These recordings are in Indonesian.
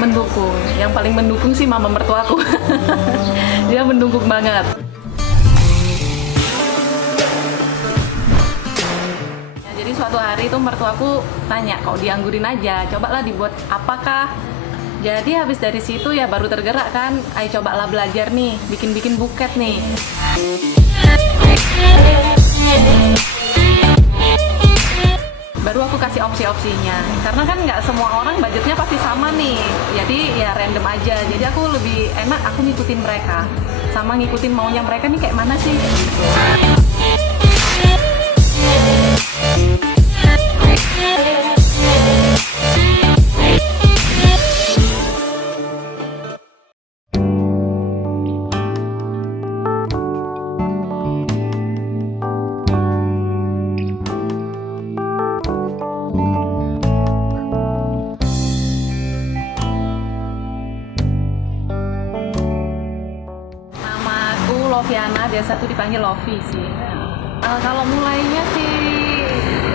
Mendukung, yang paling mendukung sih mama mertuaku. Dia mendukung banget. Ya, jadi suatu hari itu mertuaku tanya, kok dianggurin aja, cobalah dibuat apakah. Jadi habis dari situ ya baru tergerak kan, ayo cobalah belajar nih, bikin-bikin buket nih. Baru aku kasih opsi-opsinya, karena kan nggak semua orang budgetnya pasti sama nih, jadi ya random aja. Jadi aku lebih enak aku ngikutin mereka, sama ngikutin maunya mereka nih kayak mana sih. Loviana, biasa tuh dipanggil Lovi sih. Kalau mulainya sih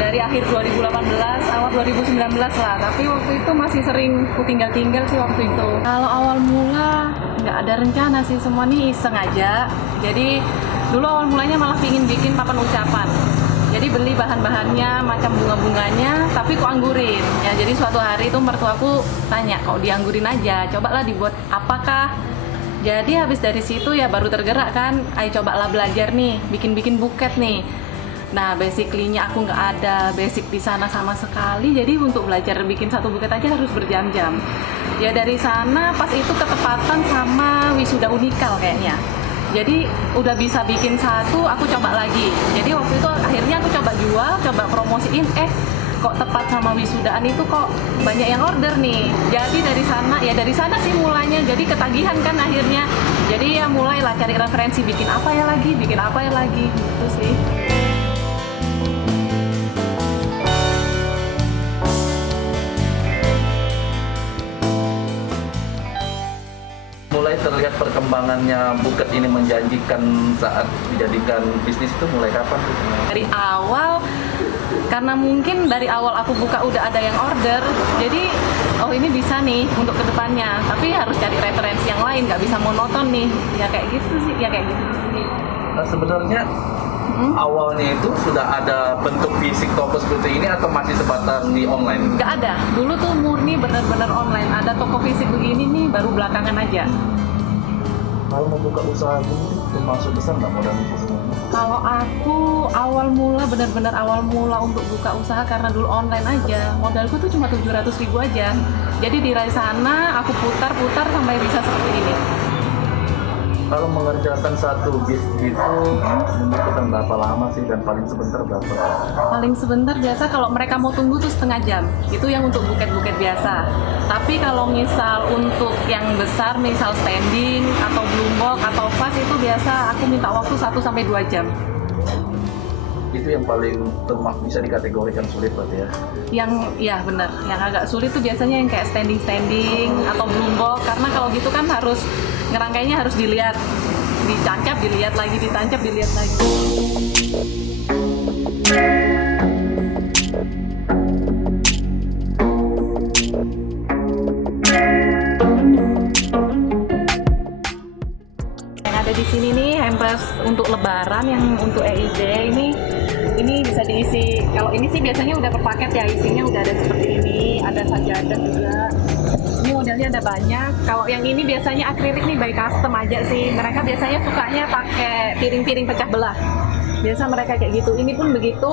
dari akhir 2018, awal 2019 lah. Tapi waktu itu masih sering ku tinggal-tinggal sih waktu itu. Kalau awal mula nggak ada rencana sih, semua nih iseng aja. Jadi dulu awal mulanya malah pingin bikin papan ucapan. Jadi beli bahan-bahannya, macam bunga-bunganya, tapi ku anggurin. Ya, jadi suatu hari itu mertuaku tanya, kok dianggurin aja, cobalah dibuat apakah. Jadi habis dari situ ya baru tergerak kan, ayo cobalah belajar nih, bikin-bikin buket nih. Nah, basically-nya aku nggak ada basic di sana sama sekali, jadi untuk belajar bikin satu buket aja harus berjam-jam. Ya dari sana pas itu ketepatan sama wisuda Unikal kayaknya. Jadi udah bisa bikin satu, aku coba lagi. Jadi waktu itu akhirnya aku coba jual, coba promosiin, kok tepat sama wisudaan itu kok banyak yang order nih. Jadi dari sana sih mulanya, jadi ketagihan kan akhirnya. Jadi ya mulailah cari referensi, bikin apa ya lagi gitu sih. Mulai terlihat perkembangannya buket ini menjanjikan saat dijadikan bisnis itu mulai kapan? Dari awal, karena mungkin dari awal aku buka udah ada yang order, jadi oh ini bisa nih untuk kedepannya, tapi harus cari referensi yang lain, nggak bisa monoton nih, ya kayak gitu sih. Nah, sebenarnya awalnya itu sudah ada bentuk fisik toko seperti ini atau masih sebatas di online? Nggak ada, dulu tuh murni bener-bener online, ada toko fisik begini nih baru belakangan aja. Kalau mau buka usaha ini termasuk besar nggak modal itu semua? Kalau aku benar-benar awal mula untuk buka usaha karena dulu online aja, modalku tuh cuma 700.000 aja. Jadi di sana aku putar-putar sampai bisa seperti ini. Kalau mengerjakan satu bisnis itu membutuhkan berapa lama sih, dan paling sebentar berapa? Paling sebentar biasa kalau mereka mau tunggu tuh setengah jam. Itu yang untuk buket-buket biasa. Tapi kalau misal untuk yang besar, misal standing atau bloombox atau vas, itu biasa aku minta waktu 1-2 jam. Itu yang paling bisa dikategorikan sulit berarti ya? Ya benar, yang agak sulit tuh biasanya yang kayak standing atau bloombox, karena kalau gitu kan harus ngerangkainya harus dilihat, ditancap, dilihat lagi, ditancap, dilihat lagi. Yang ada di sini nih hampers untuk lebaran, yang untuk EID ini bisa diisi. Kalau ini sih biasanya udah per paket ya, isinya udah ada seperti ini, ada sajadah juga. Ini modelnya ada banyak. Kalau yang ini biasanya akrilik nih, by custom aja sih. Mereka biasanya sukanya pakai piring-piring pecah belah. Biasa mereka kayak gitu. Ini pun begitu.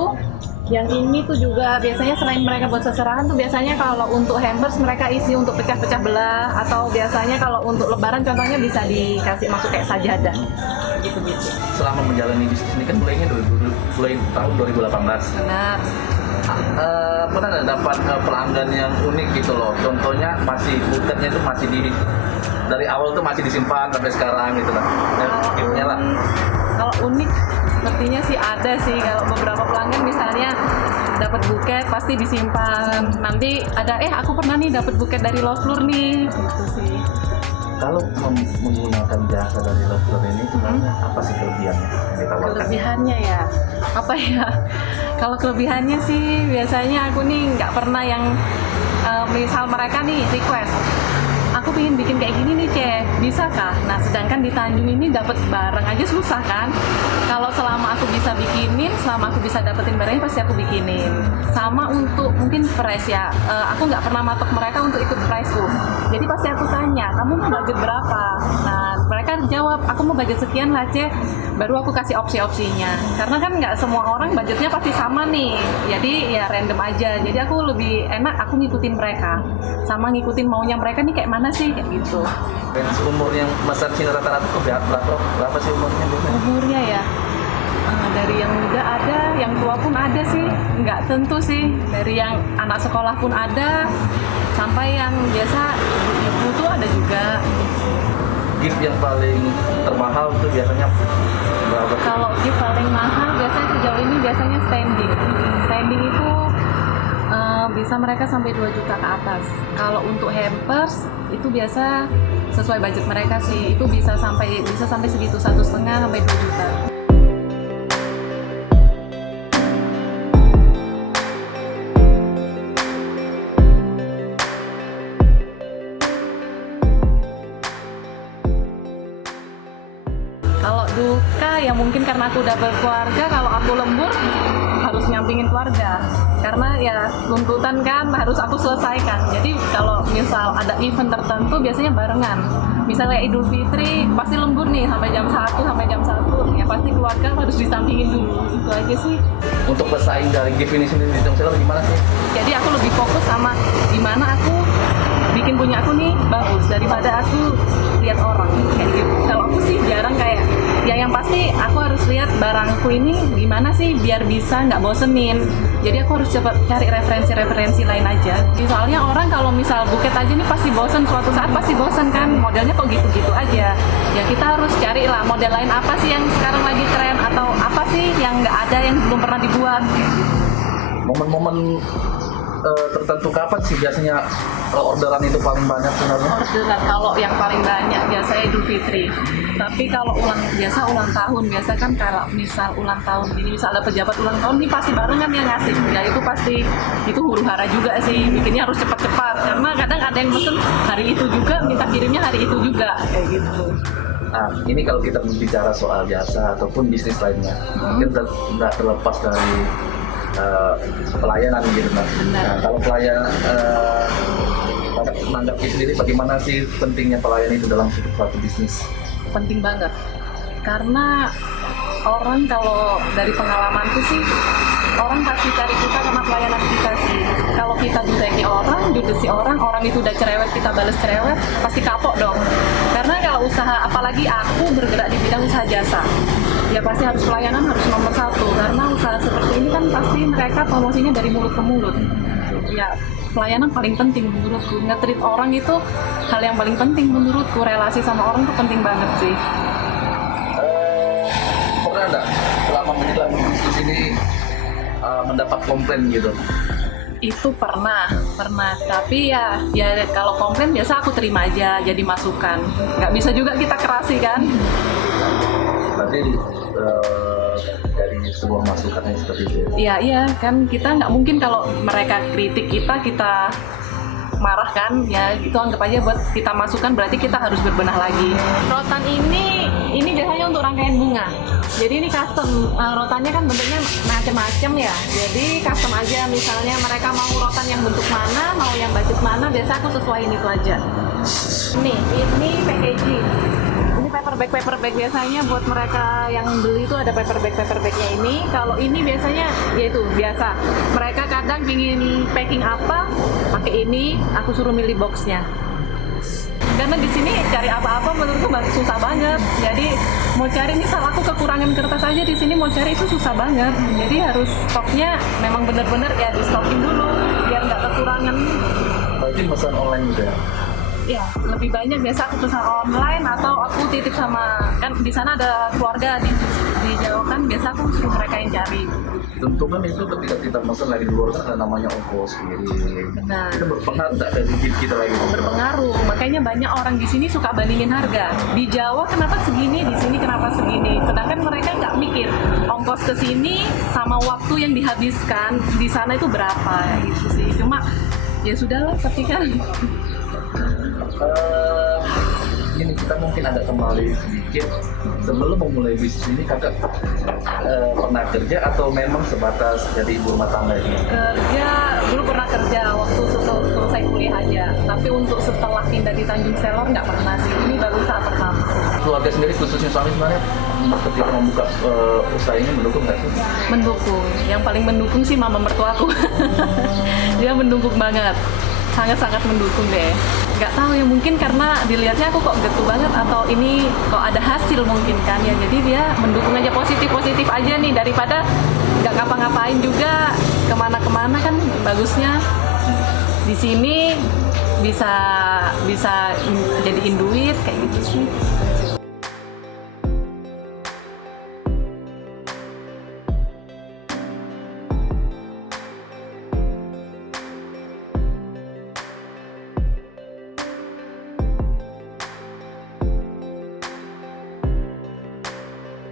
Yang ini tuh juga biasanya selain mereka buat seserahan tuh biasanya kalau untuk hampers mereka isi untuk pecah-pecah belah, atau biasanya kalau untuk lebaran contohnya bisa dikasih masuk kayak sajadah. Gitu-gitu. Selama menjalani bisnis ini kan mulai tahun 2018. Benar. Pernah nggak dapat pelanggan yang unik gitu loh? Contohnya masih buketnya itu masih dari awal tuh masih disimpan sampai sekarang gitu lah. Tipsnya lah. Kalau unik sepertinya sih ada sih. Kalau beberapa pelanggan misalnya dapat buket pasti disimpan. Nanti ada aku pernah nih dapat buket dari Lovelure nih. Gitu sih. Kalau menggunakan jasa dari Lovelure ini sebenarnya apa sih kelebihannya yang ditawarkan? Kelebihannya ya, apa ya? Kalau kelebihannya sih biasanya aku nih nggak pernah yang misal mereka nih request, pengen bikin kayak gini nih Ceh, bisa kah? Nah sedangkan di Tanjung ini dapat barang aja susah kan. Kalau selama aku bisa bikinin, selama aku bisa dapetin barangnya pasti aku bikinin. Sama untuk mungkin price ya, aku nggak pernah matok mereka untuk ikut price tuh. Jadi pasti aku tanya, kamu mau budget berapa? Nah mereka jawab, aku mau budget sekian lah Ceh. Baru aku kasih opsi-opsinya. Karena kan nggak semua orang budgetnya pasti sama nih. Jadi ya random aja. Jadi aku lebih enak aku ngikutin mereka. Sama ngikutin maunya mereka nih kayak mana sih kayak gitu. Range umur yang masak Cina rata-rata tuh berapa sih umurnya biasanya? Umurnya ya dari yang muda ada, yang tua pun ada sih, nggak tentu sih. Dari yang anak sekolah pun ada, sampai yang biasa ibu tuh ada juga. Gift yang paling termahal tuh biasanya berapa? Kalau gift paling mahal biasanya sejauh ini biasanya standing. Standing itu bisa mereka sampai 2 juta ke atas. Kalau untuk hampers itu biasa sesuai budget mereka sih, itu bisa sampai segitu, 1,5 sampai 2 juta. Kalau duka ya mungkin karena aku udah berkeluarga, kalau aku lembur harus nyampingin keluarga. Karena ya tuntutan kan harus aku selesaikan. Jadi kalau misal ada event tertentu biasanya barengan. Misalnya Idul Fitri pasti lembur nih sampai jam 1 sampai jam 1. Ya pasti keluarga harus disampingin dulu. Itu aja sih. Untuk bersaing dari gift ini sendiri di Tongseller gimana sih? Jadi aku lebih fokus sama gimana aku bikin punya aku nih bagus daripada aku lihat orang kayak gitu. Kalau aku sih jarang kayak ya yang pasti aku harus lihat barangku ini gimana sih biar bisa nggak bosenin. Jadi aku harus cepat cari referensi lain aja. Soalnya orang kalau misal buket aja nih pasti bosen, suatu saat pasti bosen kan, modelnya kok gitu-gitu aja. Ya kita harus cari lah model lain apa sih yang sekarang lagi tren atau apa sih yang nggak ada yang belum pernah dibuat. Momen-momen tertentu kapan sih biasanya orderan itu paling banyak sebenarnya? Orderan kalau yang paling banyak biasanya Idul Fitri. Tapi kalau ulang tahun biasa kan kalau misal ulang tahun ini misal ada pejabat ulang tahun ini pasti barengan yang ngasih. Ya itu pasti itu huru-hara juga sih, bikinnya harus cepat-cepat karena kadang ada yang mesen hari itu juga minta kirimnya hari itu juga kayak gitu. Nah, ini kalau kita berbicara soal jasa ataupun bisnis lainnya, kita nggak terlepas dari pelayanan gitu. Nah, kalau pelayanan menanggapi sendiri bagaimana sih pentingnya pelayanan itu dalam suatu bisnis? Penting banget karena orang kalau dari pengalamanku sih orang pasti cari kita karena pelayanan kita sih. Kalau kita judeki orang, judesi orang itu udah cerewet, kita balas cerewet, pasti kapok dong. Karena kalau usaha, apalagi aku bergerak di bidang usaha jasa, ya pasti harus pelayanan harus nomor 1. Karena usaha seperti ini kan pasti mereka promosinya dari mulut ke mulut. Ya pelayanan paling penting menurutku. Nge-treat orang itu hal yang paling penting menurutku. Relasi sama orang itu penting banget sih. Pernah nggak selama menjalani bisnis ini mendapat komplain gitu? Itu pernah, tapi ya kalau komplain biasa aku terima aja jadi masukan. Nggak bisa juga kita kerasi kan. Berarti dari sebuah masukannya seperti itu. Iya kan kita nggak mungkin kalau mereka kritik kita marah kan, ya itu anggap aja buat kita masukan, berarti kita harus berbenah lagi. Rotan ini biasanya untuk rangkaian bunga. Jadi ini custom, rotannya kan bentuknya macam-macam ya. Jadi custom aja, misalnya mereka mau rotan yang bentuk mana, mau yang budget mana, biasa aku sesuaiin itu aja. Nih, ini packaging. Ini paperback biasanya buat mereka yang beli itu ada paperbacknya ini. Kalau ini biasanya yaitu biasa. Mereka kadang ingin packing apa, pakai ini, aku suruh milih boxnya. Karena di sini cari apa-apa menurutku susah banget. Jadi mau cari misal aku kekurangan kertas aja di sini mau cari itu susah banget. Jadi harus stoknya memang benar-benar ya di stokin dulu biar nggak kekurangan. Berarti pesan online juga ya? Ya lebih banyak biasa aku pesan online atau aku titip sama kan di sana ada keluarga di Jawa kan biasa aku suruh mereka yang cari. Tentu kan itu ketika kita pesan lagi di luar kan ada namanya ongkos kirim. Benar. Itu berpengaruh nggak dari gift kita lagi? Berpengaruh. Makanya banyak orang di sini suka bandingin harga. Di Jawa kenapa segini, di sini kenapa segini. Sedangkan mereka nggak mikir ongkos ke sini sama waktu yang dihabiskan di sana itu berapa gitu sih. Cuma ya sudahlah ketika ini kita mungkin ada kembali sedikit. Sebelum memulai bisnis ini kakak pernah kerja atau memang sebatas jadi ibu rumah tangga ini? Kerja, dulu pernah kerja waktu selesai kuliah aja. Tapi untuk setelah pindah di Tanjung Selor nggak pernah sih. Ini baru saat pertama. Keluarga sendiri khususnya suami sebenarnya ketika membuka usaha ini mendukung nggak sih? Mendukung. Yang paling mendukung sih mama mertuaku. Dia mendukung banget. Sangat-sangat mendukung deh. Nggak tahu ya, mungkin karena dilihatnya aku kok getu banget atau ini kok ada hasil mungkin kan ya. Jadi dia mendukung aja, positif-positif aja nih, daripada nggak ngapa-ngapain juga kemana-kemana kan. Bagusnya di sini bisa jadiin duit kayak gitu sih.